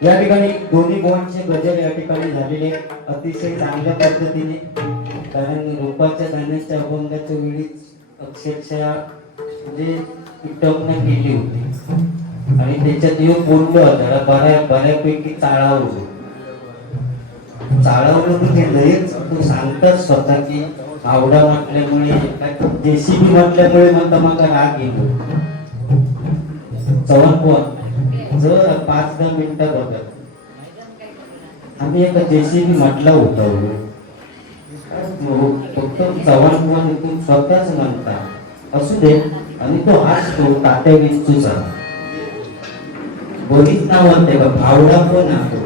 या ठिकाणी दोन्ही बुवांचे गजर या ठिकाणी झालेले अतिशय चांगल्या पद्धतीने, कारण रोपाच्या दाण्याच्या अभंगाच्या वेळीच अक्षरशः म्हणजे टपणं केली होती आणि त्याच्यात येऊन बोललो जरा बऱ्यापैकी चाळावलो तर ते लयच तू सांगताच स्वतः की आवडा म्हटल्यामुळे जेसीबी म्हटल्यामुळे म्हणता मला राग येतो. चव्हाण जर 5-10 मिनिटं बघत आम्ही एका जेसीबी म्हटला होता फक्त चव्हाण इथून स्वतःच म्हणता असू दे आणि तो हसतो तात्या विंचूचा बरीच नाव म्हणते का भावडा पण आहे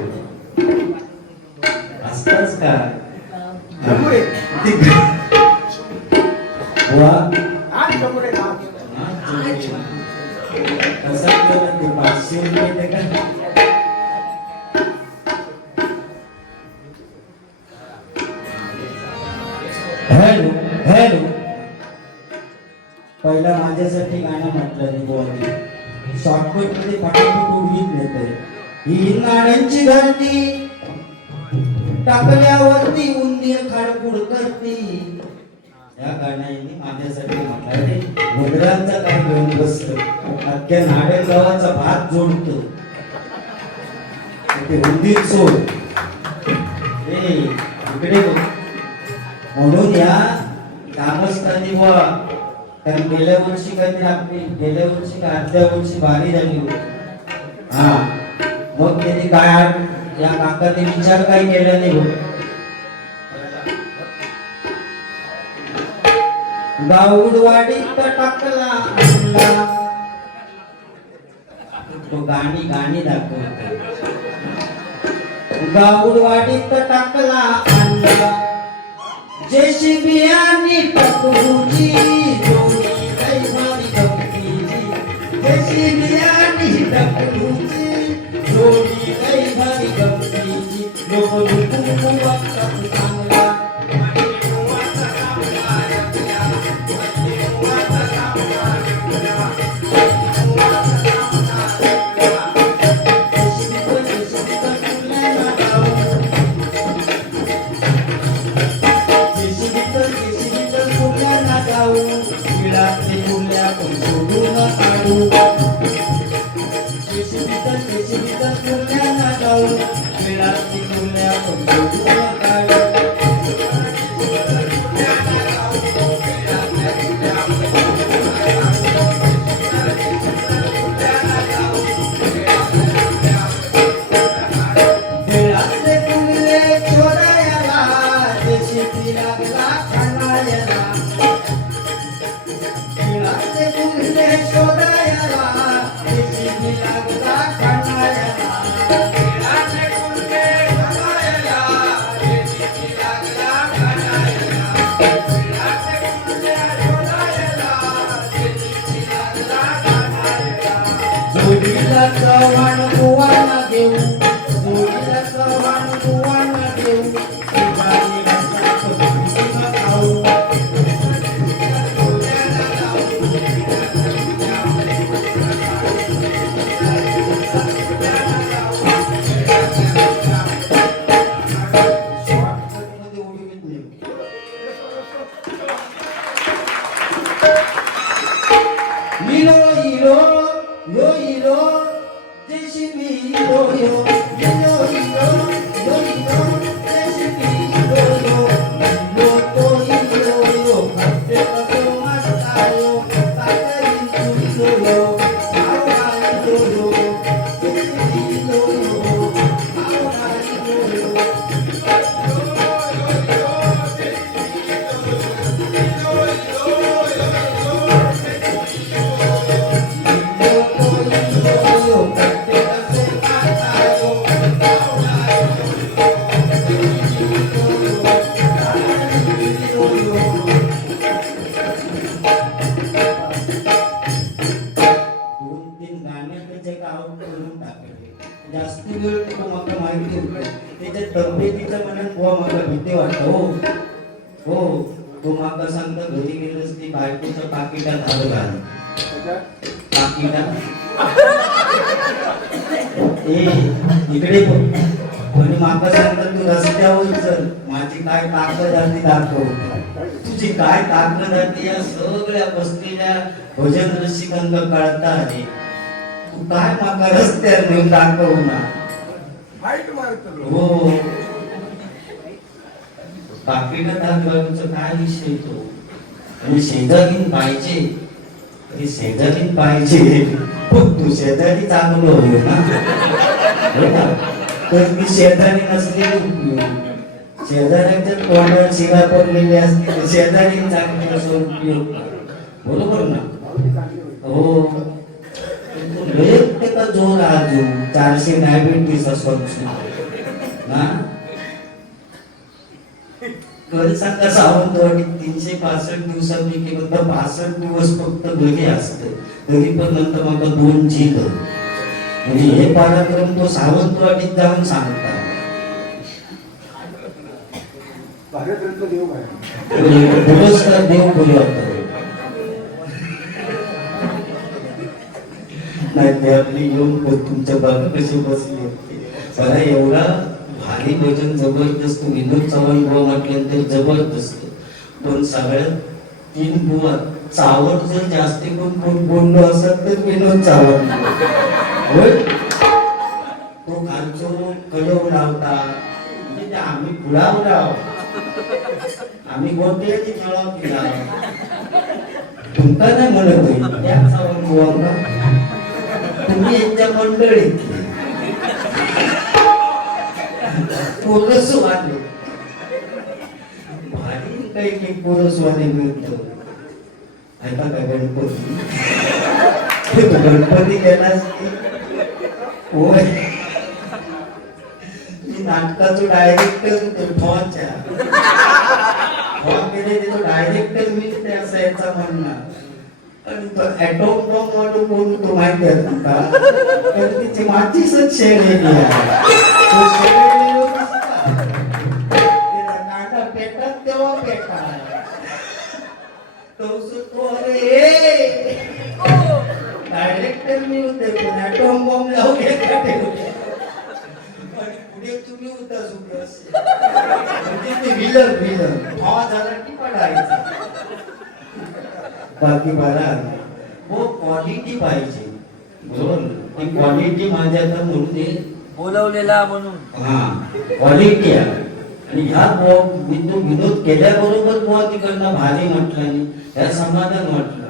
असताच का पहिला माझ्यासाठी गाणं म्हटलं शॉर्टकट मध्ये फटाफट उडवीत नेते ही नाण्यांची घरती टाकल्यावरती उंदीर खाडकुड करती. या गाण्याने माझ्यासाठी म्हटलं मुद्रांचा काय घेऊन बसतो अख्ख्या नाडेगावाचा भात जोडतो ते उंदीर सोड इकडे म्हणून या ग्रामस्थांनी बुवा कारण गेल्या वर्षी काहीतरी आपली गेल्या वर्षी का आदल्या वर्षी भारी झाली होती. हा मग त्यांनी काय या काकाने विचार काय केला नाही हो गावडवाडीत टाकला आणला तो गाणी दाखवतो गावडवाडीत टाकला आणला जेसीबी आणि टकरूची जोडी काही भारी गमतीची जेसीबी आणि टकरूची जोडी काही भारी गमतीची लोक लुटून वाटतात चांगला तो माका सांगता घरी गेलंस ती बायकोच्या पाकिटात हात घाल पाकिटात ए इकडे कोणी माका सांगतात तू रस्त्यावर चल, माझी काय ताकद आहे दाखव, तुझी काय ताकद आहे या सगळ्या बसलेल्या भजन रसिकांना कळता आहे. तू काय माका रस्त्यावर नेऊन दाखव ना. हो काकीला दाखवायचं काय विषय तो. आणि शेजारीन पाहिजे, अरे शेजारीन पाहिजे, तू शेजारी चांगलं होईल ना. तर मी शेजारी नसलेली उपयोग, शेजाऱ्याच्या तोंडावर शिवाय पडलेले असते, शेजारी चांगली असं उपयोग. बरोबर ना. हो का जोर आजू 400 डायबिटीस असो ना. घरी सांगा सावंतवाडी 365 दिवसांपैकी फक्त 62 दिवस फक्त घरी असते, तरी पण नंतर मग 2 जीत. म्हणजे हे पराक्रम तो सावंतवाडीत जाऊन सांगता. पुरस्कार देव बोलवतो नाही ते आपली येऊन तुमच्या बाबा कशी बसली मला एवढा भारी भजन जबरदस्त. विनोद चव्हाण बुवा म्हटल्यानंतर जबरदस्त. पण सगळ्यात 3 बुवा चावट जर जास्त कोण बोललो असत तर विनोद चव्हाण होय. तो खालचो कलव लावता म्हणजे आम्ही फुलाव राव, आम्ही गोट्याची खेळाव केला. तुमका नाही म्हणत त्या चव्हाण बुवा, तुम्ही यांच्या मंडळीत पोरसवाने भारी काही पोरसवाने मिळतो. ऐका का गणपती, गणपती गेलास होय. मी नाटकाचो डायरेक्टर फॉच्या तो डायरेक्टर मी ते असायचा म्हणणार. आणि तो ॲटॉम बॉम्ब वाढू कोण तो माहिती आहे तुमका, तर तिची माचीसच शेळलेली आहे. पेटत तेव्हा पेटा डायरेक्टर मी होते पण ॲटॉम बॉम्ब लावून पुढे तुम्ही होता सुप्रस विलन झाला की पडायचा. बाकी बरा हो क्वालिटी पाहिजे. बरोबर ती क्वालिटी माझ्या आता म्हणून बोलवलेला म्हणून हा क्वालिटी आहे. आणि ह्या विनोद केल्याबरोबर बुवा तिकडनं भारी म्हटलं आणि ह्या समाधान म्हटलं.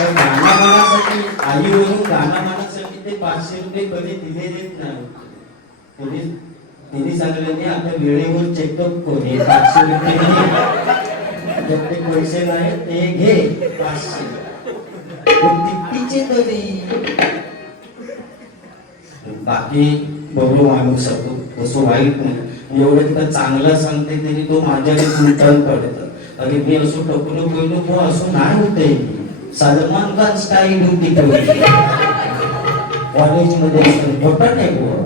गाणं म्हणासाठी आई वरून गाणं म्हणासाठी ते 500 रुपये कधी दिले देत नाही. तिने सांगितलं आता वेळेवर चेकअप कर, हे 500 रुपये ते पैसे नाही ते घे 500 तिकीचे तरी. बाकी बरोबर माणूस शकतो तसं वाईट नाही. एवढं तिथं चांगला सांगते तरी तो माझ्याकडे उलटून पडत. अरे मी असं टकलो पहिलो तो असं नाही होते. सलमान खान स्टाईल होती कॉलेजमध्ये खोटं नाही बुवा.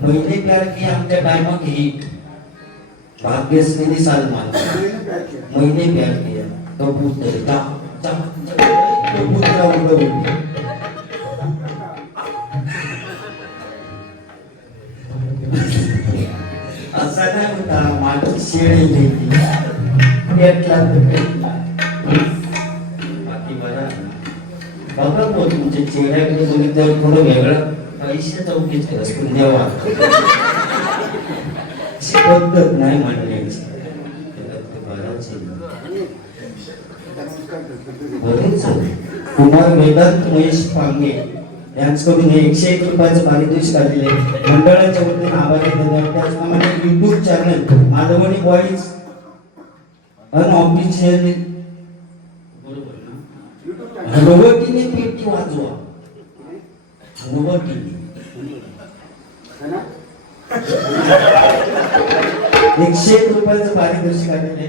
पहिले प्यार की आमच्या टायमात हिट भाग्यश्री सलमान मैंने प्यार किया कबूतर कबूतरा उडवली. असा नाही होता माझी शेळी पेटला तर पेटला. बाकी बरं बघा तो तुमच्या चेहऱ्याकडे बघितल्यावर थोडं वेगळं पैसे चौकीच असतो देवा पद्धत नाही म्हणण्याची. बरेच कुमार वेदांत महेश पांगे यांच्याकडून हे 101 रुपयाचं पारितोषिक आलेले मंडळाच्या वतीने आभारी धन्यवाद. त्याचप्रमाणे YouTube channel Malvani boys unofficial हनुवटीने पेटी वाजवा. हनुवटीने 101 रुपयाचं पारितोषिक आलेले.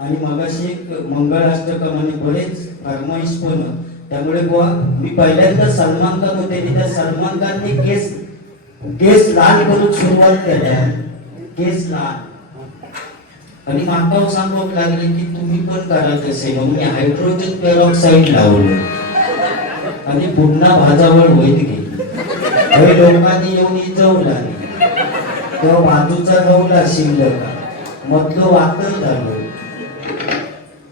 आणि मगाशी एक मंगळाष्टकम आणि बरेच फरमाईश पण, त्यामुळे बुवा मी पहिल्यांदा सलमान खान होते त्या सलमान खानने केस लाल करून सुरुवात केल्या. केस लाल आणि मागताव सांगू लागले की तुम्ही पण करा तसे. मग मी हायड्रोजन पेरॉक्साईड लावलं आणि पुन्हा भाजावळ होईत गेली. लोकांनी येऊन इजवू लागली. तेव्हा बाजूचा गवला शिल्लक मधलं वातर झालं.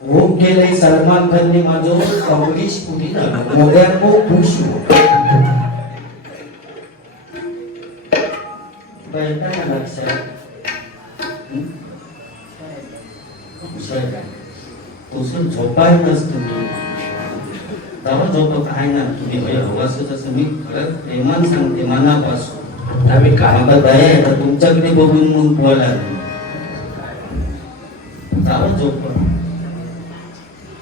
हो गेले सलमान खानने माझं कवडीश पुरी झालं. मोग्या खुश हो. लक्षात झोपायलाच तुम्ही तेव्हा झोप काय ना तुम्ही हवासच असं मी खरंच प्रेमान सांगते मनापासून. आम्ही काय दया तर तुमच्याकडे बघून मग बोला जावं झोप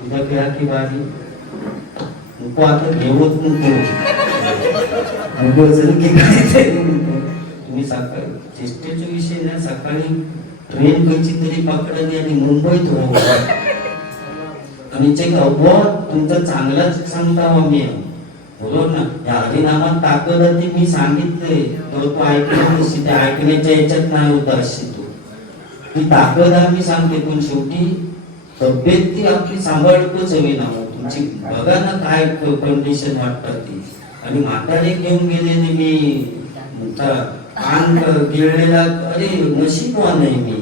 तुझ्या खेळा की बाजी नको आता घेवत नको की काय तुम्ही सकाळी चेष्टेचा विषय ना सकाळी ट्रेन कशी तरी पकडली आणि मुंबईत हो आणि चेक तुमचा चांगलाच सांगता मी बरोबर ना. या हरिनामात ताकद ती मी सांगितलंय तो ऐकलं नसते त्या ऐकण्याच्या याच्यात नाही होता अशी ती ताकद आम्ही सांगते. पण शेवटी तब्येत ती आपली सांभाळतच हवी ना तुमची. बघा ना काय कंडिशन वाटतात ती. आणि म्हातारे घेऊन गेले मी कान गिळलेला अरे नशीबवान आहे मी.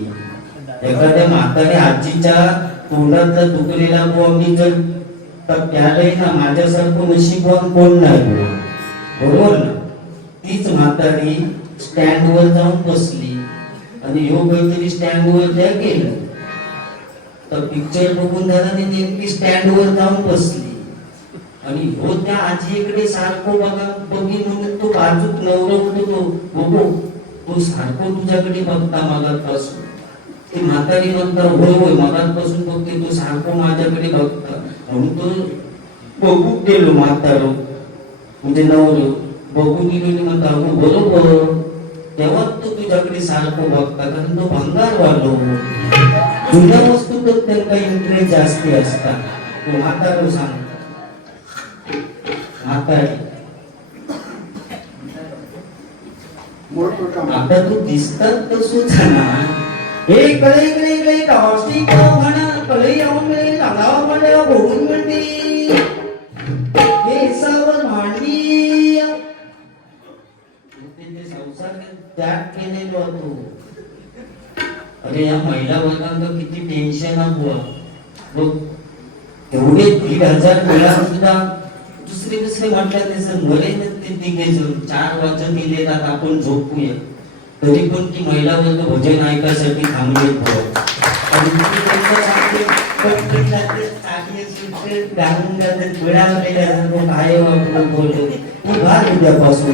एखाद्या म्हातारे आजीच्या तोंडातला दुखलेला बुवा मी जर त्यालाही ना माझ्यासारखं नशीबवान कोण नाही बरोबर ना. तीच म्हातारी स्टँडवर जाऊन बसली आणि ह्यो काहीतरी स्टँडवर त्या गेलं तर पिक्चर बघून झाला नेमकी स्टँडवर जाऊन बसली आणि हो त्या आजीकडे सारखं बघा बघी म्हणून तो बाजूक नवरा होतो तो बघू तो सारखं तुझ्याकडे बघता मागापासून. ती म्हातारी नंतर होय होय मगातपासून बघते तो सारखं माझ्याकडे बघता म्हणून तो बघू गेलो म्हातारो म्हणजे नवरो बघून गेलो म्हणता बरोबर तेव्हा तो तुझ्याकडे सारखं बघता कारण तो भंगार वाढलो जुन्या वस्तू तर त्यांना इंटरेस्ट जास्ती असतात. तो म्हातारो सांगता म्हातारी आता तू दिसतात तसंच ना. हे कळे कळे कळे टॉस्टी म्हणा कळे येऊन मिळेल अंगावर म्हणले भोगून मिळते हे सावर भांडी संसार त्याग केलेलो होतो. अरे या महिला वर्गांना किती टेन्शन बघ एवढे 1,500 मुला सुद्धा दुसरे म्हटल्याने मरे ते तिघेजण 4 वाजता गेले आपण झोपूया तरी पण ती महिला वर्ग भजन ऐकायसाठी थांबले उद्यापासून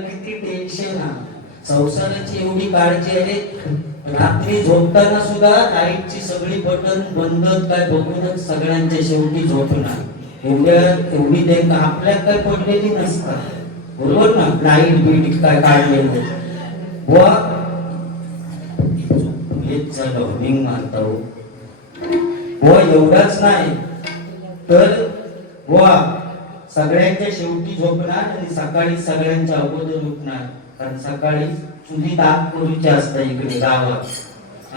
किती टेन्शन संसाराची एवढी काळजी आहे. रात्री झोपताना सुद्धा लाईटची सगळी बटन बंद काय बघूनच सगळ्यांच्या शेवटी झोपणार. एवढी देख आपल्या काय पडलेली नसतात बरोबर ना. लाईट बीट काय काढलेलं बुवा हेच झालं हमिंग मारता बुवा. एवढाच नाही तर बुवा सगळ्यांच्या शेवटी झोपणार आणि सकाळी सगळ्यांच्या अगोदर उठणार कारण सकाळी चुली दाग करूचे असतात इकडे गावात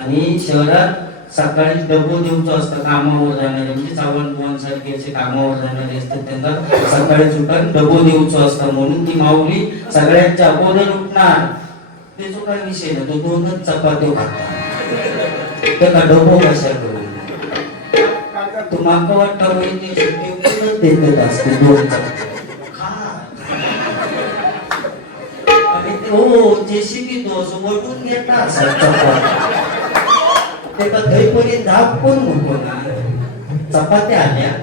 आणि शहरात सकाळी डबो देऊचं असतं कामावर जाणारे म्हणजे चावण बुवान सारखे असे कामावर जाणारे असतात त्यांना सकाळी उठून डबो देऊचं असतं म्हणून ती माऊली सगळ्यांच्या अगोदर उठणार. ते जो काय विषय ना तो 2च चपात्या खातात त्या डबो कशा करू तो माका वाटतं देत असते 2 हो जेसीबी दोस वटून घेता त्याचा दहीपर्यंत दाब कोण म्हणतो ना. चपात्या आल्या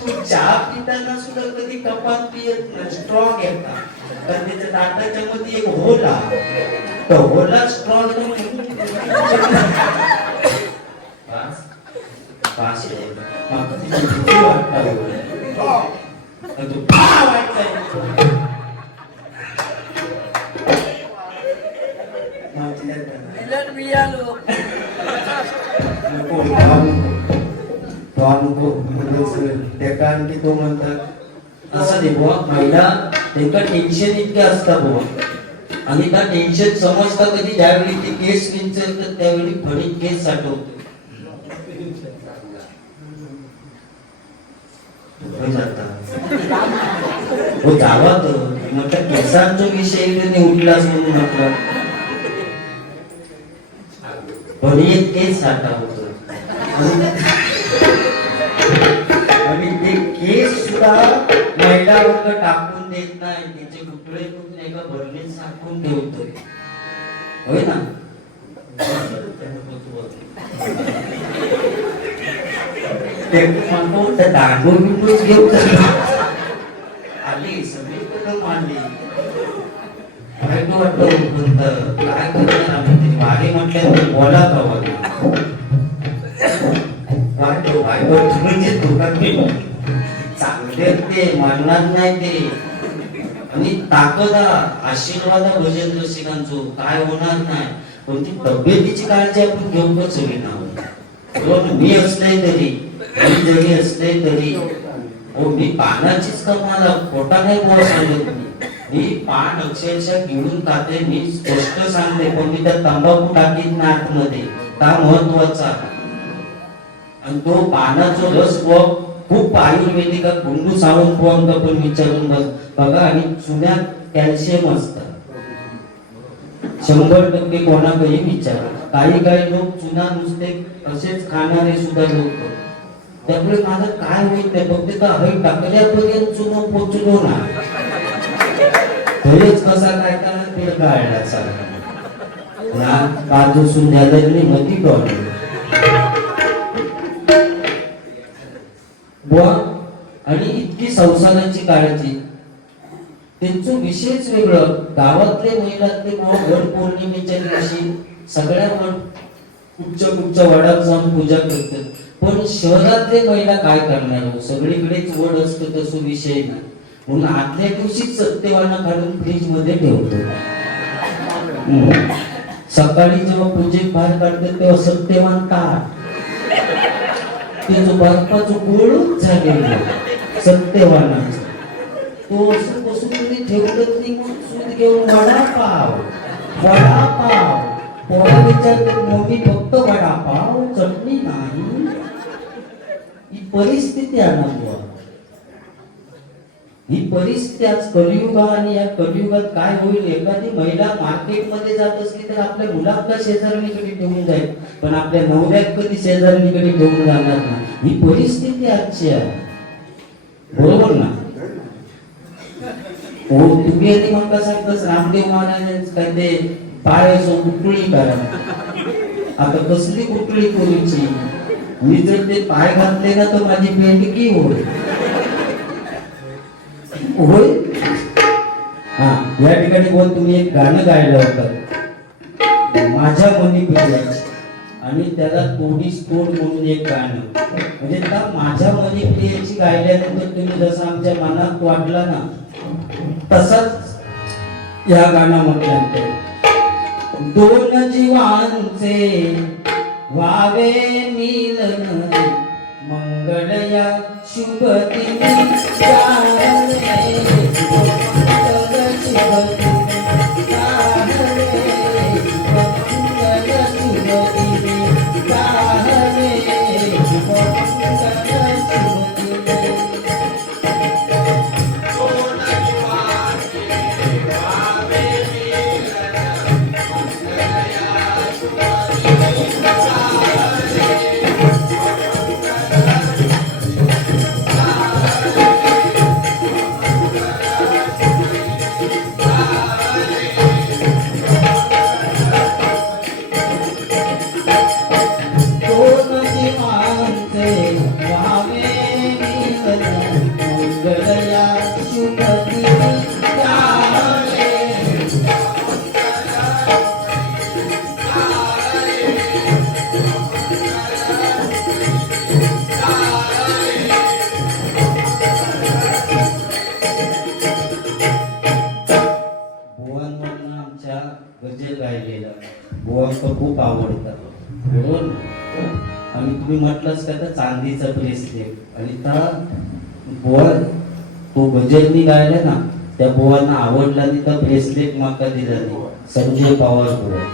तू चहा पिताना सुद्धा कधी कपात पियत ना स्ट्रॉंग येतात कारण त्याच्या दाताच्या मध्ये एक होला तो होला स्ट्रॉंग त्या कारण की तो म्हणतात असं नाही बुवा, महिला त्यांना टेन्शन इतके असतात बुवा, आणि त्या टेन्शन समजता कधी ज्यावेळी ती केस विंचरतात त्यावेळी फडीत केस साठवतो. हो जावा तर म्हटलं केसांचा विषय उठलाच म्हणून म्हटलं फडीत केस साठवतो. आणि ते केस सुद्धा महिला वर्ग टाकून देत नाही, त्याचे कुठले कुठले एका भरणीत साठवून ठेवतोय, होय ना. ते म्हणतो त्या दांडून बिंडूच घेऊन आली सगळी कदम आली. काय तो वाटतं काय करणार आम्ही ते वारी म्हटल्यावर बोला का चांगले ते मानणार नाही ते, आणि ताकद आशीर्वाद भजन रसिकांचो काय होणार नाही, पण ती तब्येतीची काळजी आपण घेऊनच हवी ना. मी असले तरी मी जरी असले तरी मी पानाचीच कमाला खोटा नाही बोल सांगत, मी पान अक्षरशः गिळून खाते, मी स्पष्ट सांगते, पण मी त्या तंबाखू टाकीत ना आतमध्ये का महत्वाचा. आणि तो पानाचा रस खूप आयुर्वेदिक गुंडू सावंत पोंग पण विचारून बघा, आणि चुन्यात कॅल्शियम असतं 100% कोणाकडे विचार. काही लोक चुना नुसते असेच खाणारे सुद्धा लोक, त्यामुळे माझं काय होईल नाही, फक्त टाकल्यापर्यंत चुना पोचलो ना तरीच कसा काय काढला बाजू सुंदर मती डॉक्टर आणि इतकी संसाराची काळजी त्यांचं विशेष वेगळं. गावातले महिलातले वड पौर्णिमेच्या दिवशी सगळ्या कुठच्या वडात जाऊन पूजा करतात, पण शहरातले महिला काय करणार, सगळीकडेच वड असतं तसं विषय नाही, म्हणून आदल्या दिवशीच सत्यवाना काढून फ्रीज मध्ये ठेवतो. सकाळी जेव्हा पूजेत बाहेर काढतात तेव्हा सत्यवान ताट ते जो बर्फाचं गोळच झालेलं सत्यवानाचं तो असं बसून तुम्ही ठेवलं नाही, मग सूद घेऊन वडापाव पोळा विचारतात, मम्मी फक्त वडापाव चटणी नाही. ही परिस्थिती आणावं, ही परिस्थिती आज कलियुगा. आणि या कलियुगात काय होईल, एखादी महिला मार्केटमध्ये जात असली तर आपल्या मुलाला शेजारणीकडे ठेवून जाईल, पण आपल्या नवऱ्यात कधी शेजारणीकडे ठेवून जाणार नाही. ही परिस्थिती आजची आहे, बरोबर ना. हो तुम्ही मग सांगतास रामदेव महाराज काय ते पाय कुटळी करा, आता कसली कुटळी करूची, मी जर ते पाय घातले ना तर माझी पेंडकी होईल. होय हा, या ठिकाणी बोल तुम्ही एक गाणं गायलं होतं माझ्या मनी प्रियाची, आणि त्याला तोडीस तोड म्हणून एक गाणं, म्हणजे त्या माझ्या मनी प्रियाची गायल्यानंतर तुम्ही जसं आमच्या मनात वाटला ना तसाच या गाण्यामध्ये दोन जीवांचे वावे मिलन मंगळया शुभ दिनी खूप आवडतात. आणि तुम्ही म्हटलंच का तर चांदीचा ब्रेसलेट आणि त्या बोवा तो भजन मी गायला ना त्या बोवांना आवडला आणि त्या ब्रेसलेट माका दिला नाही संजय पवार बोवा.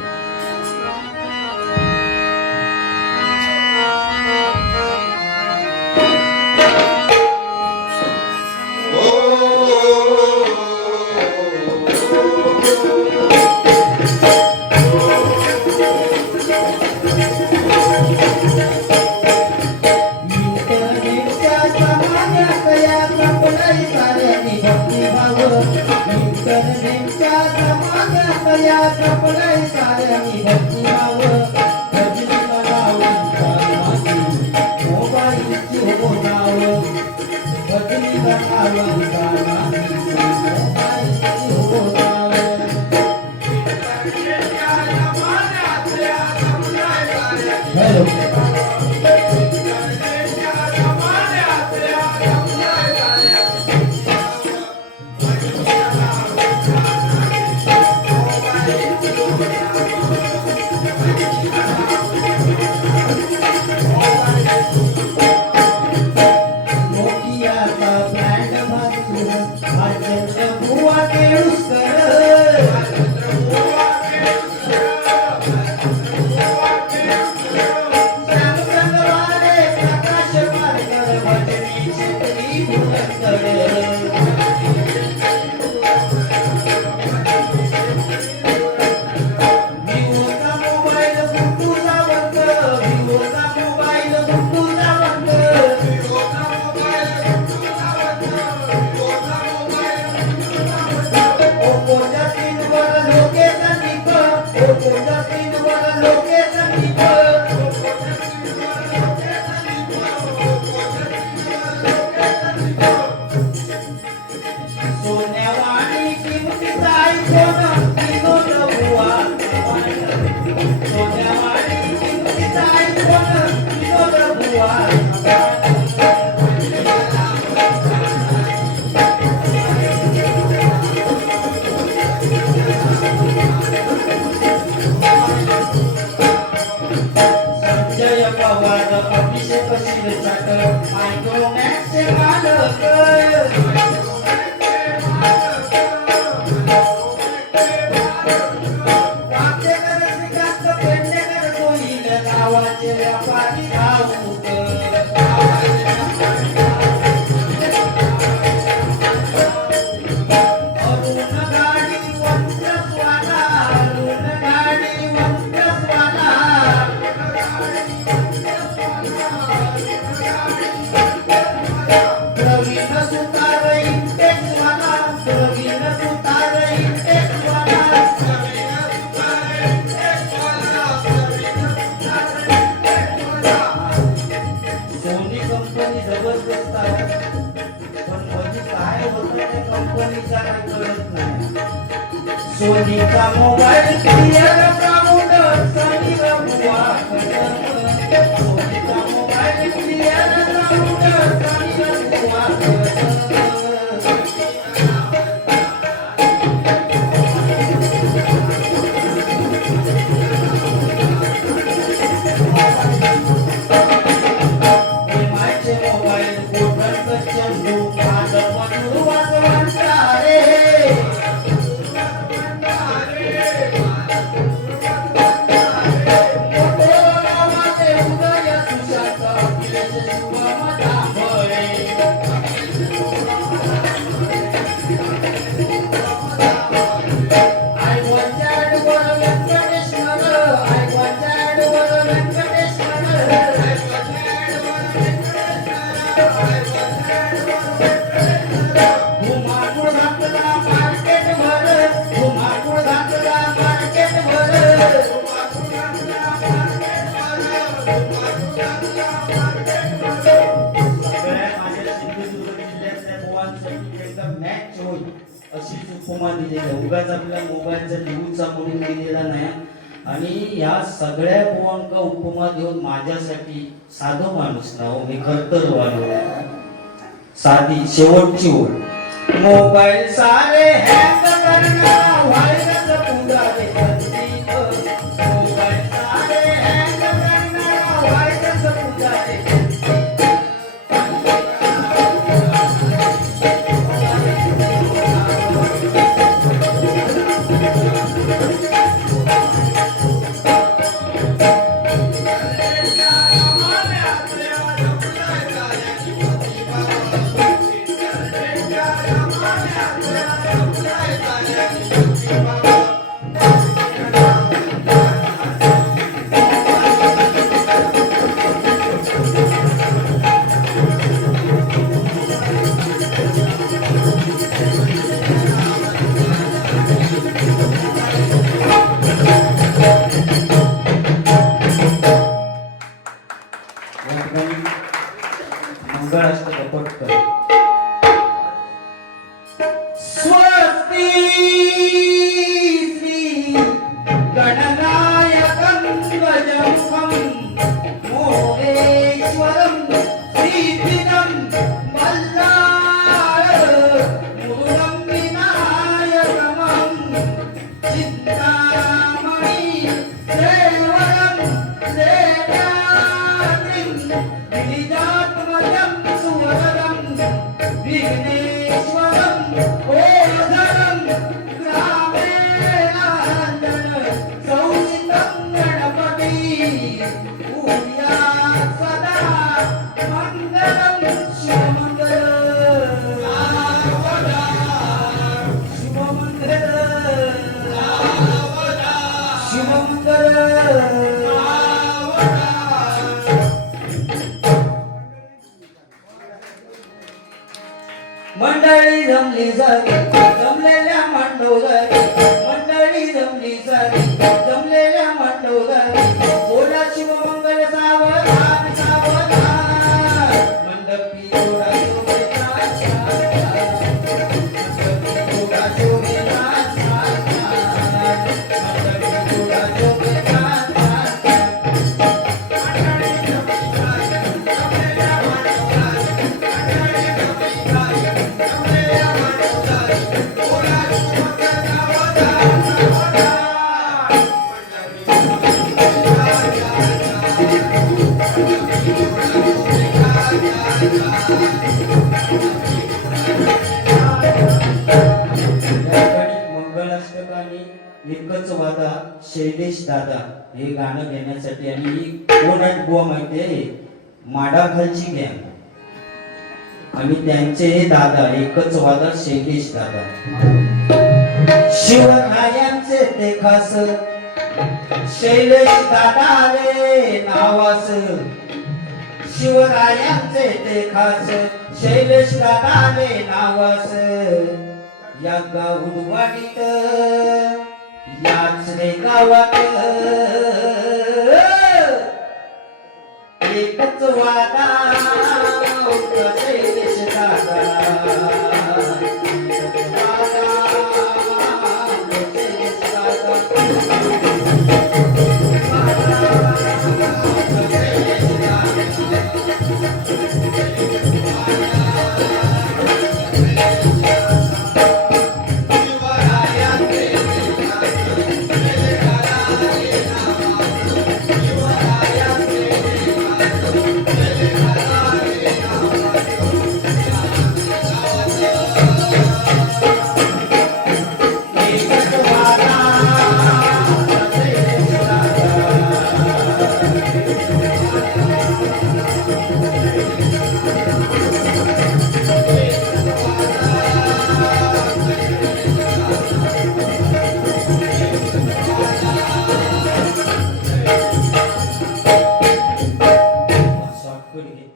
सोनीचा मोबाईल क्लिअर साऊंड सनी बुवा सोनीचा मोबाईल क्लिअर साऊंड सनी बुवा उपमा दिलेला उगाच आपल्या मोबाईलचा न्यूजचा म्हणून दिलेला नाही आणि या सगळ्या पोवांका उपमा देऊन माझ्यासाठी साधो माणूस ना हो मी खरतर वाढलो साधी शेवटची ओळ मोबाईल सारे हँग करना व्हायरस पुरा रे मोबाईल सारे हँग करना व्हायरस या ठिकाणी मंगळाष्टक पटकन स्वस्ति श्री गणनायकं गजमुखं मोरेश्वरं श्रीधरं मल्लार मुरुगं विनायकमं चिन्तामणि देवरं देवात्रिं गिरिजात्मजं सुवरदं विघ्नेश्वरं ओझरं ग्रामेणान्दन संसितं गणपति भूयात् सदा मङ्गलं शुभमङ्गलं मंडळी जमली झाली जमलेल्या मांडवलारी मंडळी जमली झाली जमलेल्या मांडवलारी बोला शिवमंगल सावधान सावधान मंडपी जोडा शोभेचा मंडपी जोडा शोभेचा मंडपी जोडा शोभेचा मंगलाष्टकाने एकच वादा शैलेश दादा हे गाणं घेण्यासाठी आणि ही कोण आहेत बुवा माहितीये माडाखालची गँग आणि त्यांचे दादा एकच वादा शैलेश दादा शिवरायांचे ते खास शैलेश दादा रे नावास शिवरायांचे ते खास शैलेश दादा रे नावास या गावडवाडीत याच रे गावात एकच वादा शैलेश दादा एकच वादा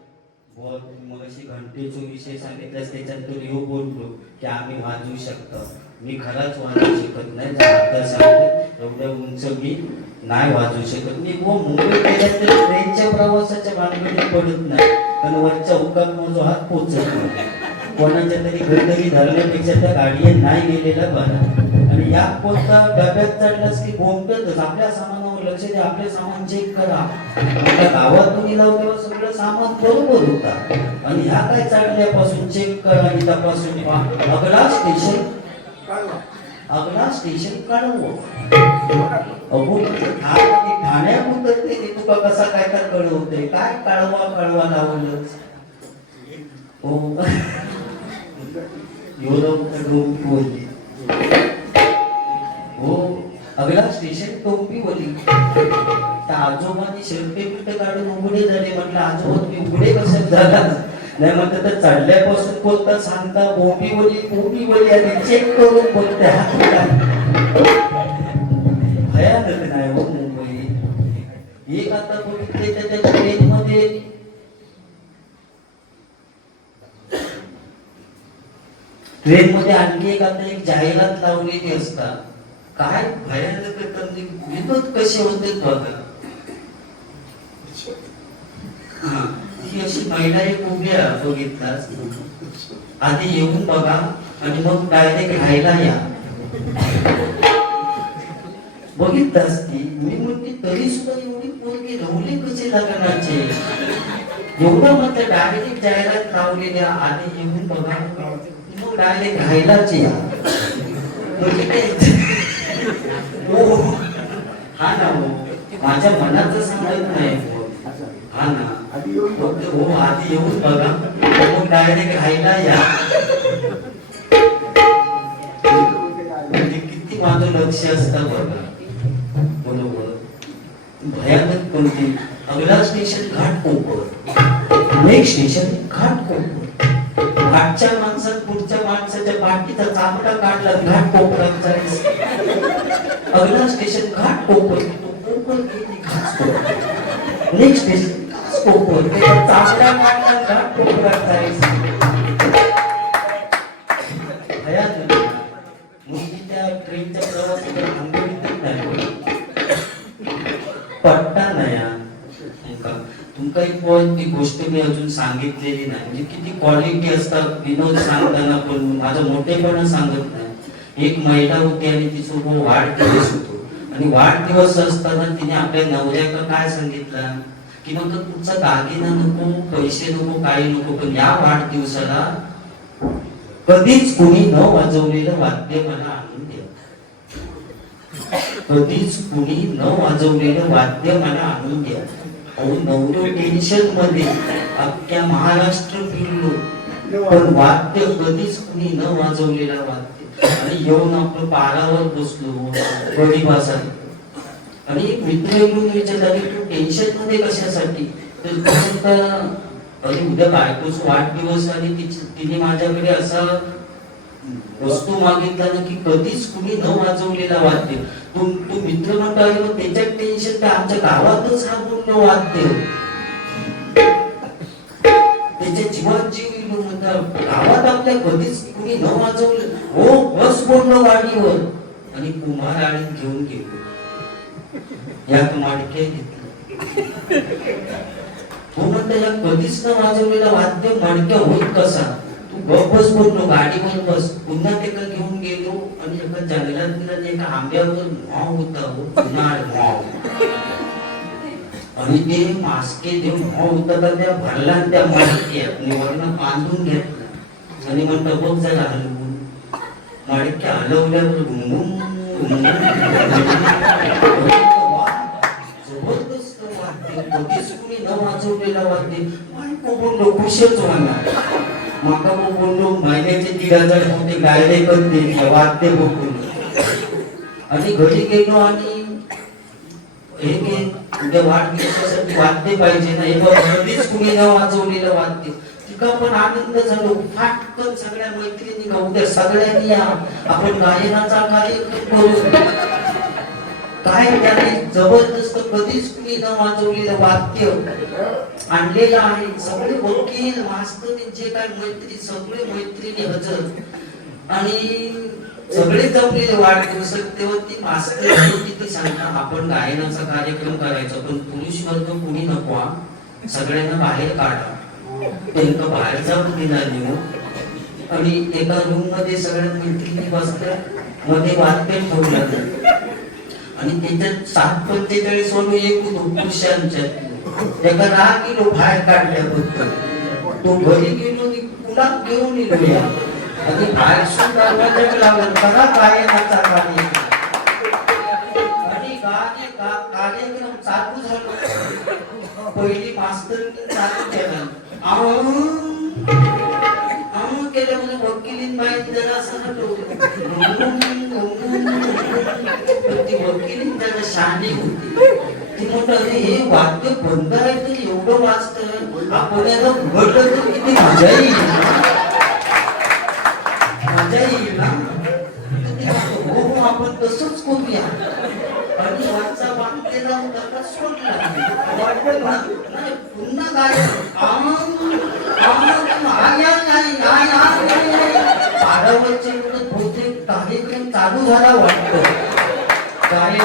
शैलेश घंटेचा विषय सांगितल्यास त्याच्यात तो लिहू बोलतो की आम्ही वाजवू शकतो. मी खरंच वाजवू शकत नाही. आता सांगतो एवढ्या उंच मी नाही वाजवू शकत. मी मुंबई गेल्यात ट्रेनच्या प्रवासाच्या भानगडीत पडत नाही, पण वरच्या हुकाम हात पोचत नाही. कोणाच्या तरी घरी धरण्यापेक्षा त्या गाडीने नाही गेलेला बरं. आणि या कोणता डब्यात चढलास की बोंबतच आपल्या सामानावर लक्ष द्या, आपले सामान चेक करा. आपल्या गावात तुम्ही तेव्हा सगळं सामान बरोबर होता आणि ह्या काय चढल्यापासून चेक करा आणि तपासून पहा. अगला स्टेशन काढव ठाण्यात उतरते ते तुका कसा काय तर कळवते काय कळवा लावलं हो बोलली हो. अगला स्टेशन टोपीवली. त्या आजोबांनी शर्ट बिर्ट काढून उघडे झाले. म्हटलं आजोबा तुम्ही उघडे कशात झाला? नाही म्हणतात तर चढल्यापासून कोणता सांगता बोबीवली आणि चेक करून बोलत्या भयानक नाही हो मुंबई. एक आता बघितले त्याच्या ट्रेन मध्ये आणखी एक आता एक जाहिरात लावलेली असतात. काय भयानक विनोद कसे होते बघा. हा ती अशी महिला एक उभी आहे बघितलास. आधी येऊन बघा आणि मग डायरेक्ट राहायला या. बघितलास ती मी म्हणते तरी सुद्धा एवढी पोरगी रवले कसे लग्नाचे. एवढं म्हणते डायरेक्ट जाहिरात लावलेल्या आधी येऊन बघा मग डायरेक्ट राहायलाच या. म्हणजे काय हो हा ना हो माझ्या मनाचं सांगत नाही हा ना हो आधी येऊन बघा मग डायरेक्ट राहायला या. म्हणजे किती माझं लक्ष असतं बघा. बरोबर भयानक कोणती अगला station Ghatkopar next station Ghatkopar. घाटच्या माणसात पुढच्या माणसाच्या पाठीचा चामडा काढला घाटकोपरात जायचं. अगला स्टेशन घाटकोपर कोपर गेली घाटकोपर. नेक्स्ट स्टेशन घाटकोपर त्याचा चामडा काढला घाटकोपरात जायचं. भयानक मुलगी त्या ट्रेनच्या प्रवासाला थांबवलीच नाही. पट्टा नाही तुमका एक पॉइंट ती गोष्ट मी अजून सांगितलेली नाही. म्हणजे किती क्वालिटी असतात विनोद सांगताना पण माझं मोठेपणा सांगत नाही. एक महिला होती आणि तिचा वाढदिवस होतो आणि वाढदिवस असताना तिने आपल्या नवऱ्याला काय सांगितलं की मग तुमचा दागिना नको पैसे नको काही नको पण या वाढदिवसाला कधीच कुणी न वाजवलेलं वाद्य मला आणून द्या. कधीच कुणी न वाजवलेलं वाद्य मला आणून द्या. अहो नवरो टेन्शन मध्ये अख्ख्या महाराष्ट्र फिरलो पण वाद्य कधीच कुणी न वाजवलेला वाद्य. आणि येऊन आपलं पारावर बसलो गरीबासाठी. आणि एक मित्र येऊन विचारला की तू टेन्शन मध्ये कशासाठी. तर अरे उद्या बायकोच वाढदिवस आणि तिने माझ्याकडे असा वस्तू मागितला ना की कधीच कुणी न वाजवलेला वाद्य. तू मित्र म्हणतो मग त्याच्यात टेन्शन तर आमच्या गावातच हा पूर्ण वाद्य त्याच्या जीवात जीव म्हणतात गावात आपल्या कधीच कुणी न वाजवलं. हो बस बोललो गाडीवर आणि कुमार आणि घेऊन गेलो. यात माडके घेतलं. तो म्हणतो या कधीच न वाजवलेला वाद्य माडक्या होत कसा. तू बस बोललो गाडीवर बस. पुन्हा ते घेऊन गेलो आणि एका जंगलात गेला एका आंब्यावर माव होता माव आणि ते मास्के देऊन माव होता तर त्या भरला त्या माडक्यात वरनं बांधून घेतला आणि म्हणतो बघ जरा हलवून. माडक्या हलवल्यावर जबरदस्त वाद्य कधीच कुणी न वाजवलेला वाद्य. बायको बोललो खुशच होणार. माका बोललो महिन्याचे 3,000 होते डायरेक्ट दिले वाद्य बघून. आणि घरी गेलो आणि उद्या वाढदिवसासाठी वाद्य पाहिजे ना. हे कधीच कुणी न वाजवलेलं वाद्य. तिका पण आनंद झालो. फाटकन सगळ्या मैत्रिणी का उद्या सगळ्यांनी या आपण गायनाचा कार्यक्रम करू. काय त्याने जबरदस्त कधीच कुणी न वाजवलेलं वाद्य आणलेलं आहे. सगळे वकील मास्तर जे काय मैत्री सगळे मैत्रिणी हजर आणि सगळे जमलेले वाढदिवस. तेव्हा ती मास्तर किती सांगता आपण गायनाचा कार्यक्रम करायचा पण पुरुष वर्ग कुणी नको सगळ्यांना बाहेर काढा. त्यांना बाहेर जाऊन दिला नाही. आणि एका रूम मध्ये सगळ्या मैत्रिणी बसतात मध्ये वाद्य ठेवलं आणि त्याच्यात 7:45 म्हणून एक पुरुषांच्या एका राग गेलो बाहेर काढल्याबद्दल. तो घरी गेलो तुला घेऊन येलो आणि बाहेर सुद्धा लागला बघा गायनाचा कार्यक्रम. आणि कार्यक्रम चालू झाला. पहिली मास्तर चालू केला केल्यामध्ये वकिलीन बाई जरा असं ती वकिलीन त्याला शाणी होती. ती म्हणत हे वाद्य बंद आहे तर एवढं पुस्तकं वाचतं आपण याला उघडलं तर किती मजा येईल मजा येईल ना हो आपण तसंच करूया आणि वाचा वाटतेला उदाहरण सोडला वाटलं नाही पुन्हा काय पाडावरचे बहुतेक कार्यक्रम चालू झाला वाटतं काय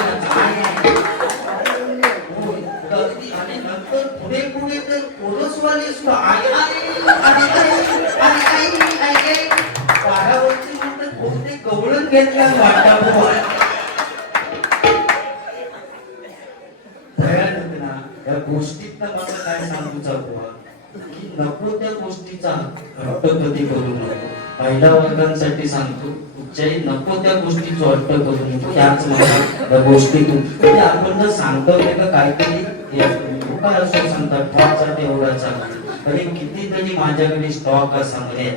आणि नंतर पुढे पुढे तर कोरसवाले सुद्धा पाडावरचे म्हणतात बहुतेक गवळण घेतला वाटा भयानक ना या गोष्टीत मला काय सांगू चालू की नको त्या गोष्टीचा हट्ट कधी करू नको पहिल्या वर्गांसाठी सांगतो कुठच्याही नको त्या गोष्टीचा हट्ट करू नको याच मला या गोष्टीतून म्हणजे आपण जर सांगतो का काहीतरी काय असं सांगतात स्टॉकसाठी एवढा चांगला तरी कितीतरी माझ्याकडे स्टॉक असा म्हणजे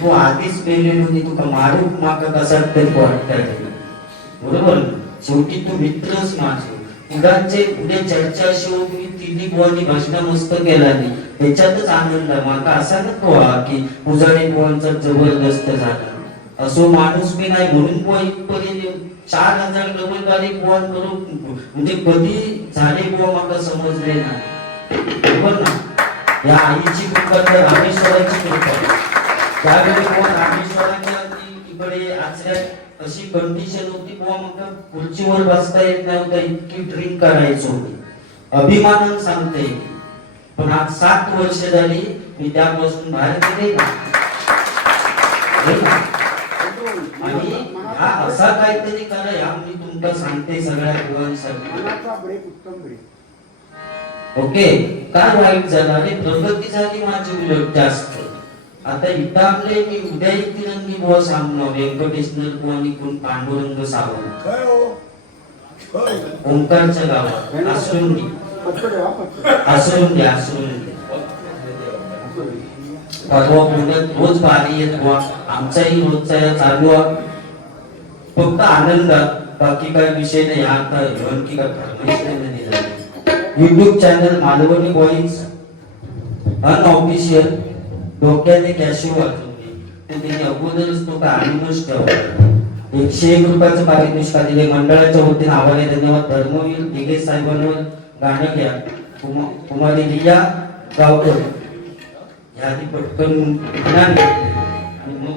तू आधीच पेलेली होती तुका मारूक माका कसा तरी वाटतंय बरोबर शेवटी तू मित्रच माझे पुढांचे पुढे चर्चा शिव मी तिन्ही बुवांनी भाषण मस्त केला नाही त्याच्यातच आनंद आहे माका असा नको की पुजारी बुवांचा जबरदस्त झाला असो माणूस मी नाही म्हणून बुवा इथपर्यंत 4000 डबल बारीक बुवान करून म्हणजे कधी झाले बुवा माका समजले ना बरोबर ना या आईची कृपा तर रामेश्वराची कृपा त्यावेळी बुवा रामेश्वराच्या इकडे आचऱ्यात अशी कंडिशन होती बुवा मग खुर्चीवर बसता येत नव्हतं इतकी ड्रिंक करायचो अभिमानानं सांगते पण आज 7 वर्ष झाली मी त्यापासून बाहेर गेले आणि हा असा काहीतरी करा या मी तुमका सांगते सगळ्या बुवांसाठी ओके काय वाईट झालं आणि प्रगती झाली माझी उलट जास्त आता इथं आपले मी उद्या तिरंगी बुवा सांगणार व्यंकटेश्वर बुवा निघून पांडुरंग सावंत ओंकारच्या गावात आसरुंडी परवा पुण्यात रोज बारी येत बुवा आमचाही रोजचा चालू आहे फक्त आनंदात बाकी काही विषय नाही आता की का YouTube channel Malvani boys unofficial डोक्याने कॅशिओ वाजवली ते त्यांनी अगोदरच तो का आणूनच ठेवला 101 रुपयाचं पारितोषिक दिले मंडळाच्या वतीने आभारी धन्यवाद धर्मवीर दिगे साहेबांवर गाणं घ्या कुमारी रिया गावकर ह्या आधी पटकन आणि मग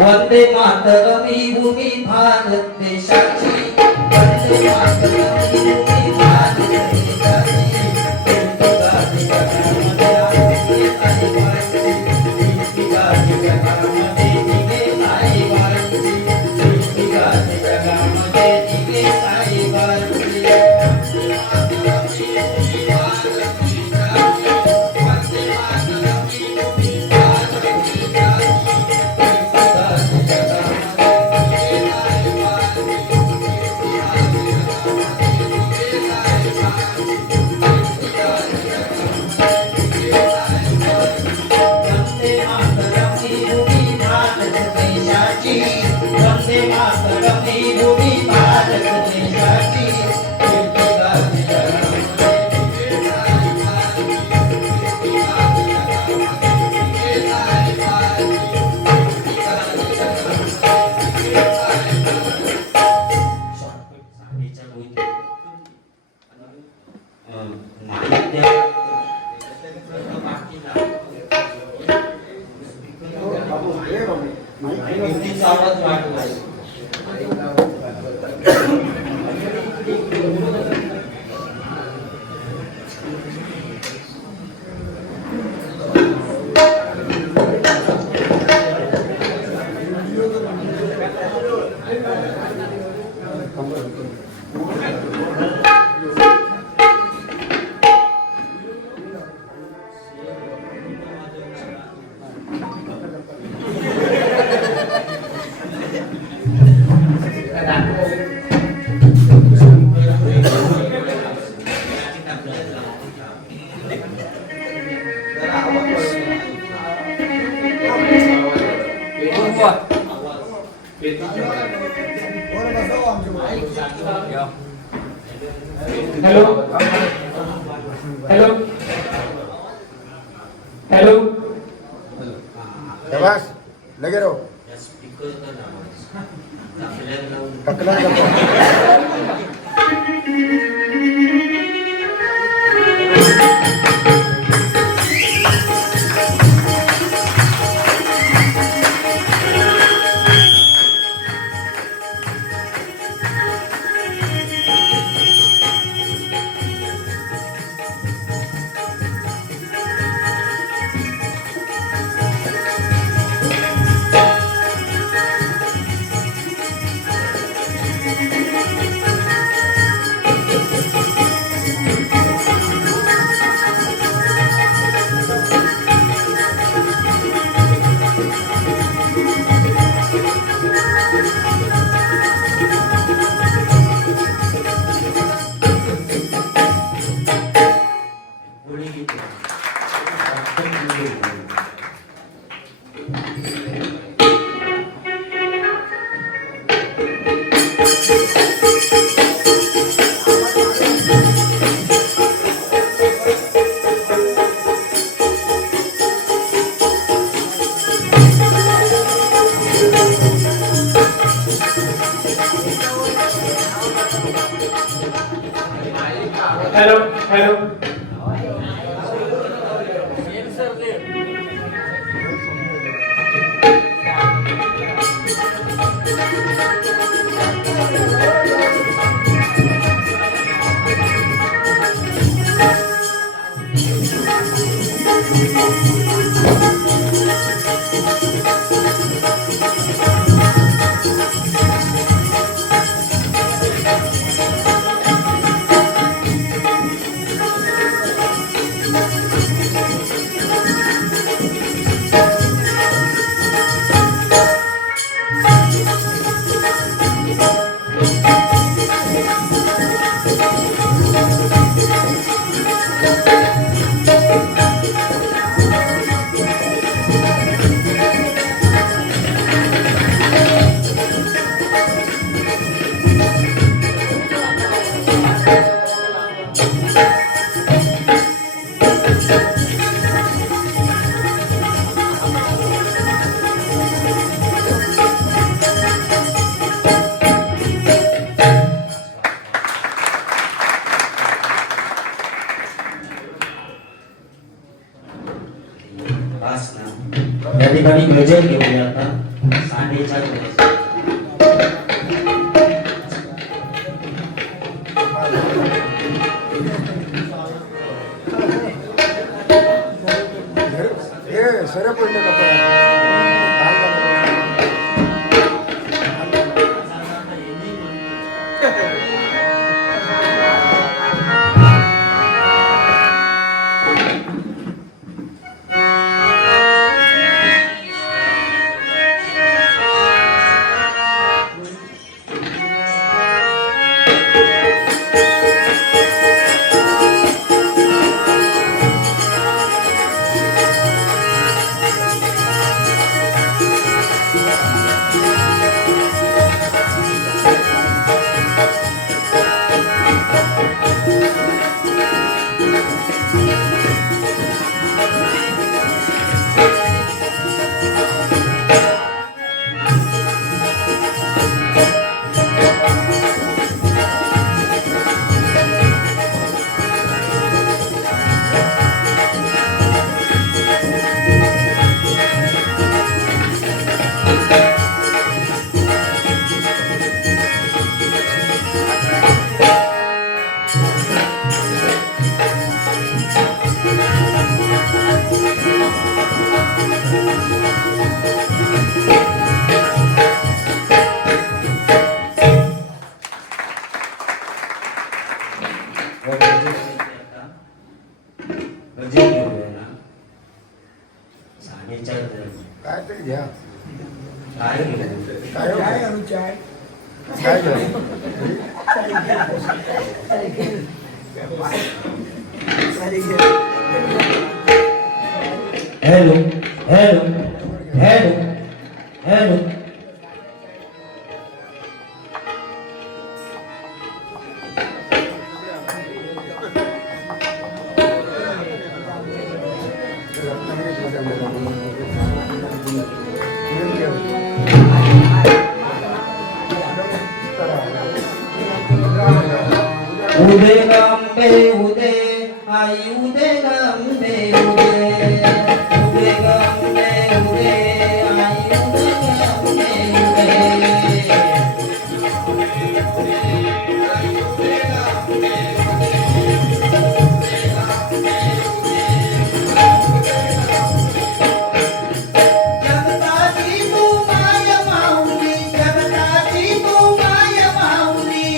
वंदे मातरम ही भूमी भारत देशाची वंदे मातरम ही भूमी भारत देशाची हॅलो हॅलो हॅलो बस लगे रहो टकला हॅलो हॅलो बस ना या ठिकाणी गजर घेऊया आता 4:30 गजर. ये सर पडले का गजर घेऊया ना 4:30 गजर. काय तरी घ्या काय घेऊ? काय काय हॅलो हॅलो हॅलो हॅलो उदे गंबे उदे आई उदे गंबे उदे उदे गंबे उदे आई उदे गंबे जगताची तू माय माऊली जगताची तू माय माऊली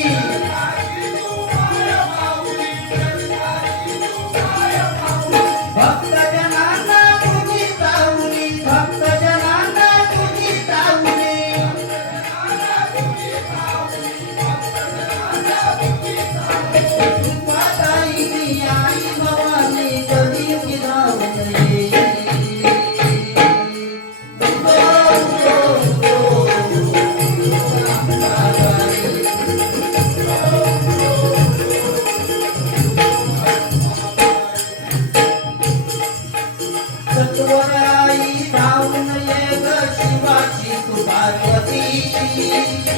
भक्त जनांना तुझी सावली भक्त जनांना तुझी सावली माताई आई भवानी कधी धावली सत्वराई धावून ये ग शिवाची तू पार्वती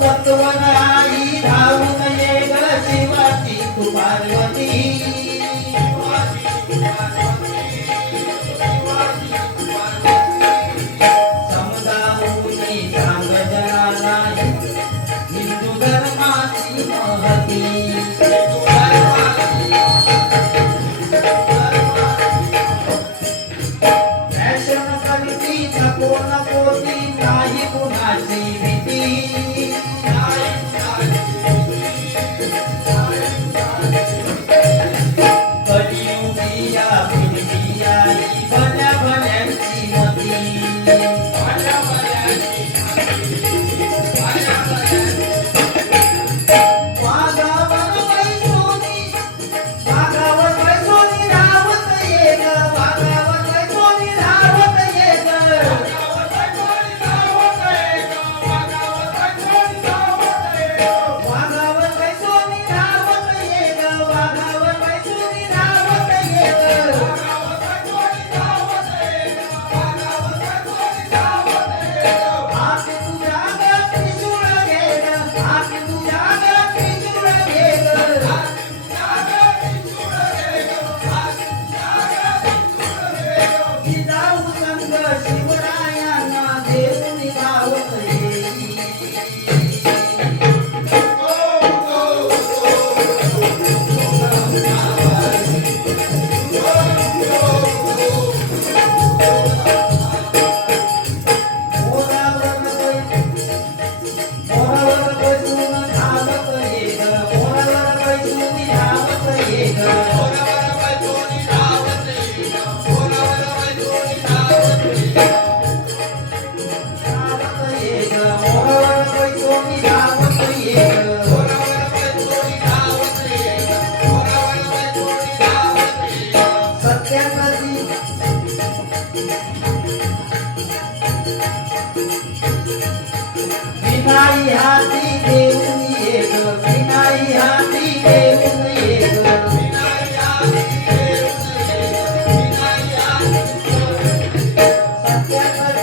सत्वराई धावून ये ग शिवाची तू पार्वती समजावूनी सांग जनाला हिंदू धर्माची महती फॅशन करती नको नको ती नाही कुणाची भीती कलियुगी या पिढी आई भल्या भल्यांची मती वाघावर बैसोनी वाघावर बैसोनी धावत ये ग वाघावर बैसोनी धावत ये ग वाघावर बैसोनी धावत ये ग वाघावर बैसोनी धावत ये ग हात तुझ्या ग त्रिशूळ घे ग हात तुझ्या ग त्रिशूळ घे ग जिजाऊ संग शिवरायांना देऊन धावत येई मोरावर बैसून धावत ये ग मोरावर बैसून धावत ये ग धावत ये ग मोरावर बैसून धावत ये ग सत्याची विनाई हाती देऊन ये ग विनाई हाती देऊन ये ग सत्याची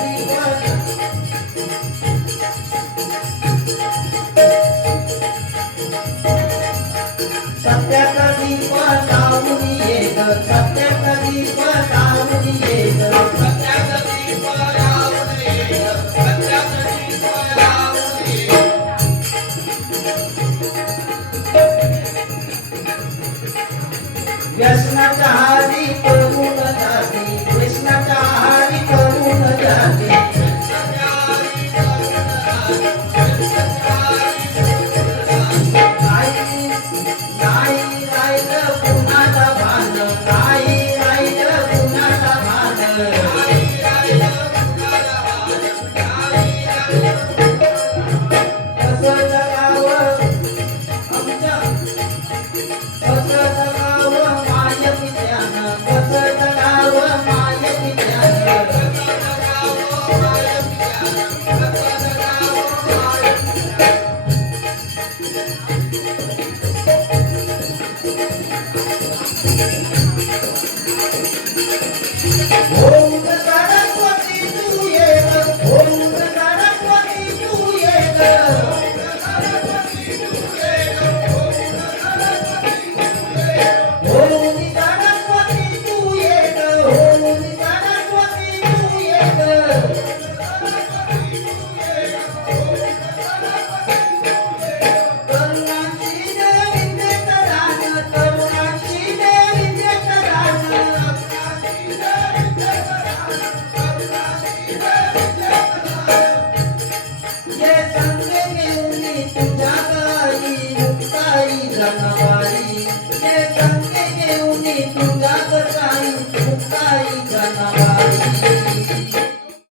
सत्याचा दीप लावून ये ग सत्याचा दीप लावून ये ग सत्याचा दीप लावून ये ग सत्याचा दीप लावून ये व्यसनाच्या हारी पळून जाते व्यसनाच्या हारी पळून जाते नाही राहिलं कुणाचा भान नाही राहिलं कुणाचा भान कसं जगावं आमच्या कसं जगावं माय पित्यानं कसं जगावं माय पित्यानं ये संगे घेऊन तुझ्या गाई मुक्ताई जनाबाई ये संगे घेऊन तुझ्या गाई मुक्ताई जनाबाई